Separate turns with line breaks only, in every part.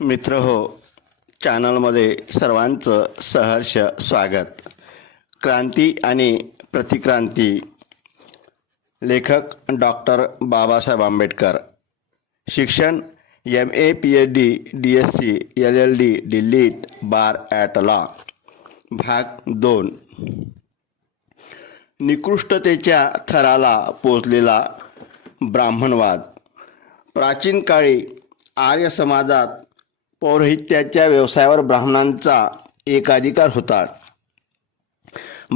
मित्र हो चॅनलमध्ये सर्वांचं सहर्ष स्वागत. क्रांती आणि प्रतिक्रांती. लेखक डॉक्टर बाबासाहेब आंबेडकर. शिक्षण M A P H D D S C L L D DLitt bar at law. भाग दोन. निकृष्टतेच्या थराला पोचलेला ब्राह्मणवाद. प्राचीन काळी आर्य समाजात पौरोहित्याच्या व्यवसायावर ब्राह्मणांचा एकाधिकार होता.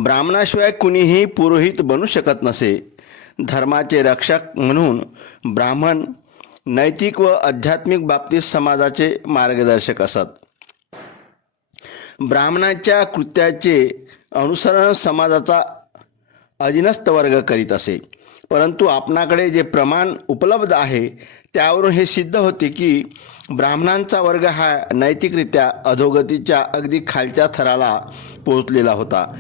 ब्राह्मणाशिवाय कुणीही पुरोहित बनू शकत नसे. धर्माचे रक्षक म्हणून ब्राह्मण नैतिक व आध्यात्मिक बाबतीत समाजाचे मार्गदर्शक असत. ब्राह्मणाच्या कृत्याचे अनुसरण समाजाचा अधीनस्थ वर्ग करीत असे. परंतु आपणाकडे जे प्रमाण उपलब्ध आहे त्यावरून हे सिद्ध होते की ब्राह्मणांचा वर्ग हा नैतिकरित्या अधोगतीच्या अगदी खालच्या थराला पोहोचलेला होता.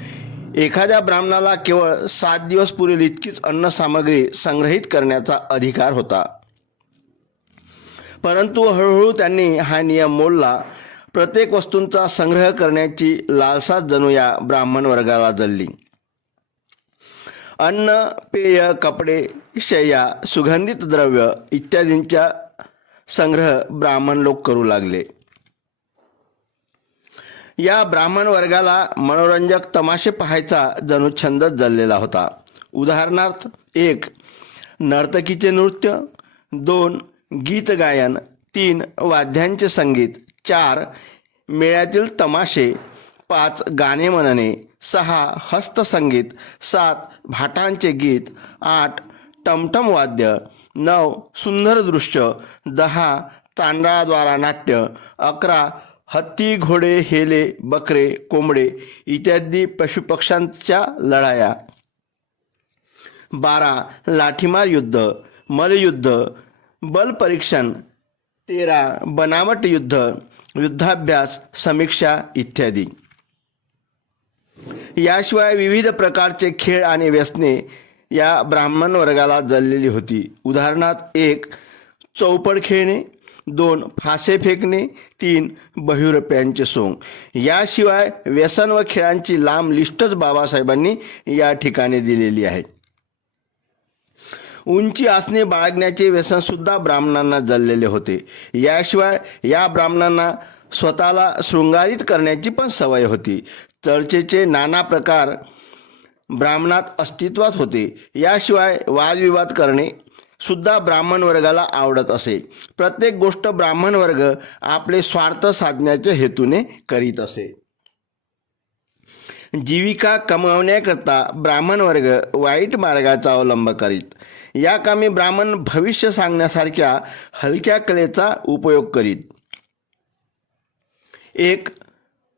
एखाद्या ब्राह्मणाला केवळ सात दिवस पुरेल इतकीच अन्नसामग्री संग्रहित करण्याचा अधिकार होता. परंतु हळूहळू त्यांनी हा नियम मोडला. प्रत्येक वस्तूंचा संग्रह करण्याची लालसा जणू या ब्राह्मण वर्गाला जळली अन्न पेय कपडे शय्या सुगंधित द्रव्य इत्यादींचा संग्रह ब्राह्मण लोक करू लागले. या ब्राह्मण वर्गाला मनोरंजक तमाशे पाहायचा जणू छंदच जळलेला होता. उदाहरणार्थ एक नर्तकीचे नृत्य दोन गीत गायन तीन वाद्यांचे संगीत चार मेळ्यातील तमाशे पाच गाणे म्हणणे सहा हस्तसंगीत सात भाटांचे गीत आठ टमटम वाद्य नऊ सुंदर दृश्य दहा तांदळाद्वारा नाट्य अकरा हत्ती घोडे हेले बकरे कोंबडे इत्यादी पशुपक्ष्यांच्या लढाया. बारा लाठीमार युद्ध मलयुद्ध बलपरीक्षण तेरा बनावट युद्ध युद्धाभ्यास समीक्षा इत्यादी. याशिवाय विविध प्रकारचे खेळ आणि व्यसने या ब्राह्मण वर्गाला जळलेली होती. उदाहरणार्थ एक चौपड खेळणे दोन फासे फेकणे तीन बहिरप्यांचे सोंग. याशिवाय व्यसन व खेळांची लांब लिस्टच बाबासाहेबांनी या ठिकाणी दिलेली आहे. उंची आसने बाळगण्याचे व्यसन सुद्धा ब्राह्मणांना जळलेले होते. याशिवाय या ब्राह्मणांना स्वतःला शृंगारित करण्याची पण सवय होती. चर्चेचे नाना प्रकार ब्राह्मणात अस्तित्वात होते. याशिवाय वादविवाद करणे सुद्धा ब्राह्मण वर्गाला आवडत असे. प्रत्येक गोष्ट ब्राह्मण वर्ग आपले स्वार्थ साधण्याच्या हेतूने करीत असे. जीविका कमावण्याकरता ब्राह्मण वर्ग वाईट मार्गाचा अवलंब करीत. या कामी ब्राह्मण भविष्य सांगण्यासारख्या हलक्या कलेचा उपयोग करीत. एक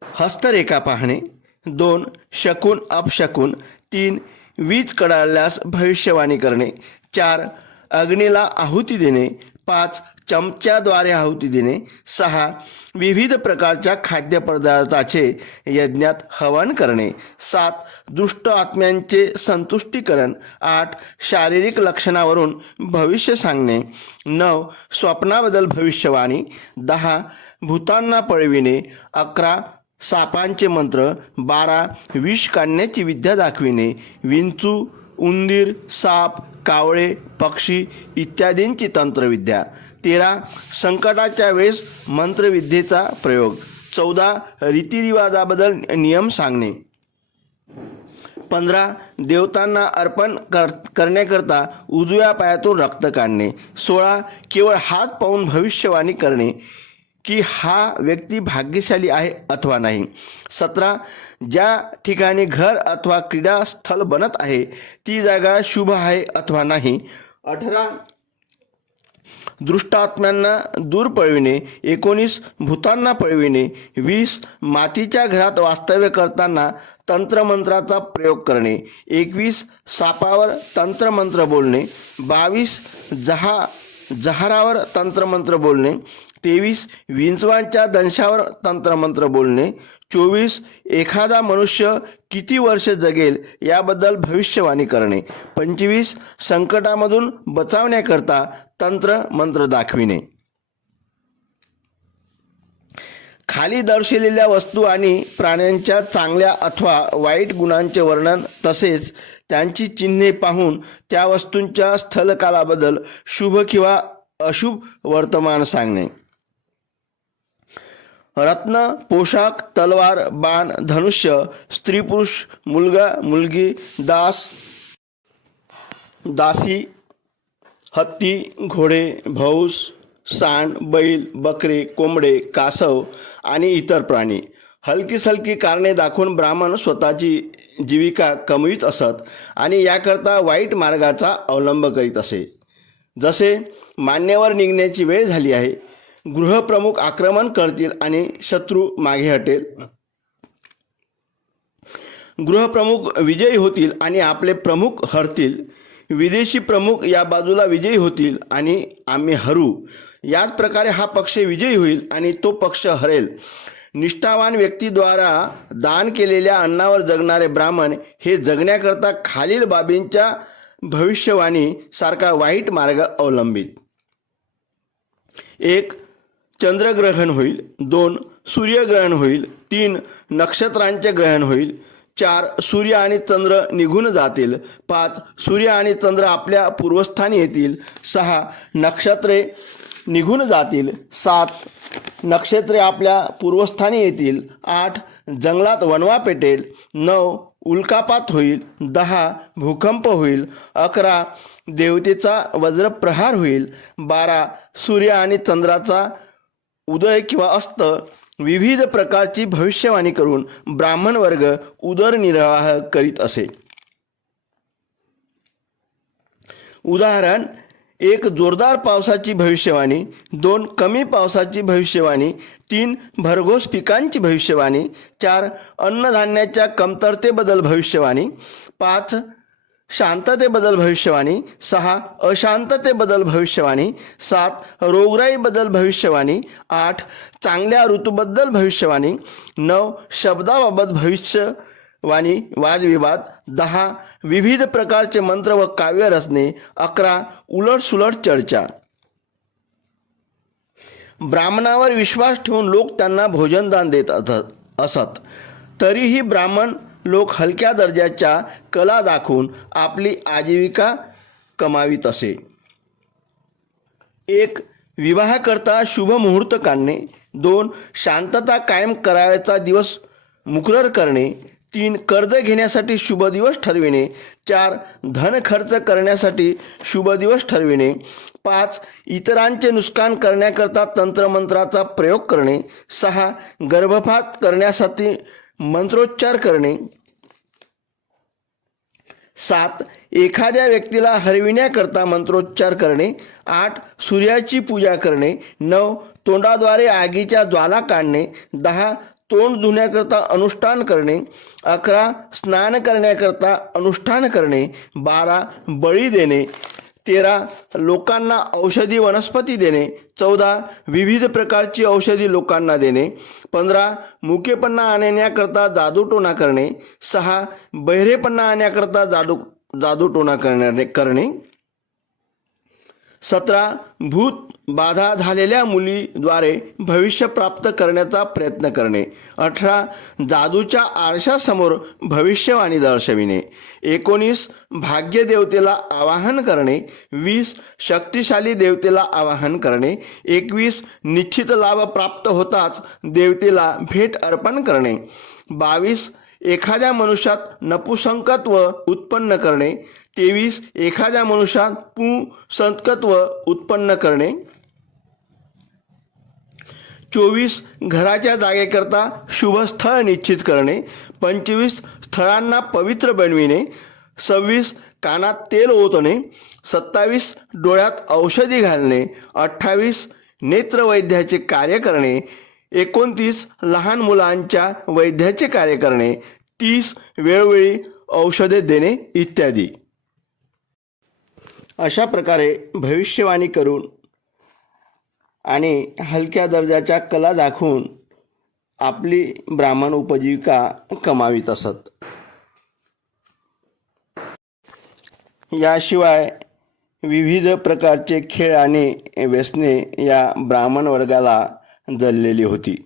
हस्तरेखा पाहणे दोन शकून अपशकून तीन वीज कडाळल्यास भविष्यवाणी करणे चार अग्नीला आहुती देणे पाच चमच्याद्वारे आहुती देणे. सहा विविध प्रकारच्या खाद्यपदार्थाचे यज्ञात हवन करणे. सात दुष्ट आत्म्यांचे संतुष्टीकरण. आठ शारीरिक लक्षणावरून भविष्य सांगणे. नऊ स्वप्नाबद्दल भविष्यवाणी. दहा भूतांना पळविणे. अकरा सापांचे मंत्र. बारा विष काढण्याची विद्या दाखविणे. विंचू उंदीर साप कावळे पक्षी इत्यादींची तंत्रविद्या. तेरा संकटाच्या वेळेस मंत्रविद्येचा प्रयोग. चौदा रीतिरिवाजाबद्दल नियम सांगणे. पंधरा देवतांना अर्पण कर करण्याकरता उजव्या पायातून रक्त काढणे. सोळा केवळ हात पाहून भविष्यवाणी करणे. की हा व्यक्ती भाग्यशाली आहे अथवा नाही. सतरा ज्या ठिकाणी घर अथवा क्रीडास्थल बनत आहे ती जागा शुभ आहे अथवा नाही. अठरा दृष्टात्म्यांना दूर पळविणे एकोणीस भूतांना पळविणे वीस मातीच्या घरात वास्तव्य करताना तंत्रमंत्राचा प्रयोग करणे एकवीस सापावर तंत्रमंत्र बोलणे बावीस जहा जहारावर तंत्रमंत्र बोलणे तेवीस विंचवांच्या दंशावर तंत्रमंत्र बोलणे चोवीस एखादा मनुष्य किती वर्ष जगेल याबद्दल भविष्यवाणी करणे पंचवीस संकटामधून बचावण्याकरता तंत्र मंत्र दाखविणे. खाली दर्शविलेल्या वस्तू आणि प्राण्यांच्या चांगल्या अथवा वाईट गुणांचे वर्णन तसेच त्यांची चिन्हे पाहून त्या वस्तूंच्या स्थलकालाबद्दल शुभ किंवा अशुभ वर्तमान सांगणे. रत्न पोशाख तलवार बाण धनुष्य स्त्री पुरुष मुलगा मुलगी दास दासी हत्ती घोडे भौस सांड बैल बकरे कोंबडे कासव आणि इतर प्राणी. हलकी सलकी कारणे दाखवून ब्राह्मण स्वतःची जीविका कमवीत असत आणि याकरता वाईट मार्गाचा अवलंब करीत असे. जसे मान्यवर निघण्याची वेळ झाली आहे गृहप्रमुख आक्रमण करतील आणि शत्रू मागे हटेल. गृहप्रमुख विजयी होतील आणि आपले प्रमुख हरतील. विदेशी प्रमुख या बाजूला विजयी होतील आणि आम्ही हरू. याच प्रकारे हा पक्ष विजयी होईल आणि तो पक्ष हरेल. निष्ठावान व्यक्तीद्वारा दान केलेल्या अन्नावर जगणारे ब्राह्मण हे जगण्याकरता खालील बाबींच्या भविष्यवाणी सारखा वाईट मार्ग अवलंबित. एक चंद्रग्रहण होईल. दोन सूर्यग्रहण होईल. तीन नक्षत्रांचे ग्रहण होईल. चार सूर्य आणि चंद्र निघून जातील. पाच सूर्य आणि चंद्र आपल्या पूर्वस्थानी येतील. सहा नक्षत्रे निघून जातील. सात नक्षत्रे आपल्या पूर्वस्थानी येतील. आठ जंगलात वणवा पेटेल. नऊ उल्कापात होईल. दहा भूकंप होईल. अकरा देवतेचा वज्रप्रहार होईल. बारा सूर्य आणि चंद्राचा उदय किंवा अस्त विविध प्रकारची भविष्यवाणी करून ब्राह्मण वर्ग उदरनिर्वाह करीत असे. उदाहरण एक जोरदार पावसाची भविष्यवाणी दोन कमी पावसाची भविष्यवाणी तीन भरघोस पिकांची भविष्यवाणी चार अन्नधान्याच्या कमतरतेबद्दल भविष्यवाणी पाच शांततेबद्दल भविष्यवाणी सहा अशांततेबद्दल भविष्यवाणी सात रोगराईबद्दल भविष्यवाणी आठ चांगल्या ऋतूबद्दल भविष्यवाणी नऊ शब्दाबाबत भविष्य वाणी वादविवाद दहा विविध प्रकारचे मंत्र व काव्य रचने अकरा उलटसुलट चर्चा. ब्राह्मणावर विश्वास ठेवून लोक त्यांना भोजनदान देत असत- असत. तरीही ब्राह्मण लोक हलक्या दर्जाच्या कला दाखवून आपली आजीविका कमावीत असे. एक विवाहाकरता शुभ मुहूर्त काढणे. दोन शांतता कायम करावयाचा दिवस मुकरर करणे. तीन कर्ज घेण्यासाठी शुभ दिवस ठरविणे. चार धन खर्च करण्यासाठी शुभ दिवस ठरविणे. पाच इतरांचे नुकसान करण्याकरता तंत्रमंत्राचा प्रयोग करणे. सहा गर्भपात करण्यासाठी मंत्रोच्चार करणे. सात एखाद्या व्यक्तीला हरविण्याकरता मंत्रोच्चार करणे. आठ सूर्याची पूजा करणे. नऊ तोंडाद्वारे आगीच्या ज्वाला काढणे. दहा तोंड धुण्याकरता अनुष्ठान करणे अकरा स्नान करण्याकरता अनुष्ठान करणे बारा बळी देणे तेरा लोकांना औषधी वनस्पती देणे चौदा विविध प्रकारची औषधी लोकांना देणे पंधरा मुकेपणा आणण्याकरता जादूटोणा करणे सहा बहिरेपणा आणण्याकरता जादू जादूटोणा करणे करणे सतरा भूत बाधा झालेल्या मुलीद्वारे भविष्य प्राप्त करण्याचा प्रयत्न करणे. अठरा जादूच्या आरशासमोर भविष्यवाणी दर्शविणे. एकोणीस भाग्यदेवतेला आवाहन करणे. वीस शक्तिशाली देवतेला आवाहन करणे. एकवीस निश्चित लाभ प्राप्त होताच देवतेला भेट अर्पण करणे. बावीस एखाद्या मनुष्यात नपुसंकत्व उत्पन्न करणे. तेवीस एखाद्या मनुष्यात पुसंकत्व उत्पन्न करणे. चोवीस घराच्या जागेकरता शुभ स्थळ निश्चित करणे. पंचवीस स्थळांना पवित्र बनविणे. सव्वीस कानात तेल ओतणे. सत्तावीस डोळ्यात औषधी घालणे. अठ्ठावीस नेत्रवैद्याचे कार्य करणे. एकोणतीस लहान मुलांच्या वैद्याचे कार्य करणे तीस वेळोवेळी औषधे देणे इत्यादी. अशा प्रकारे भविष्यवाणी करून आणि हलक्या दर्जाच्या कला दाखवून आपली ब्राह्मण उपजीविका कमावीत असत. याशिवाय विविध प्रकारचे खेळ आणि व्यसने या ब्राह्मण वर्गाला जळलेली होती.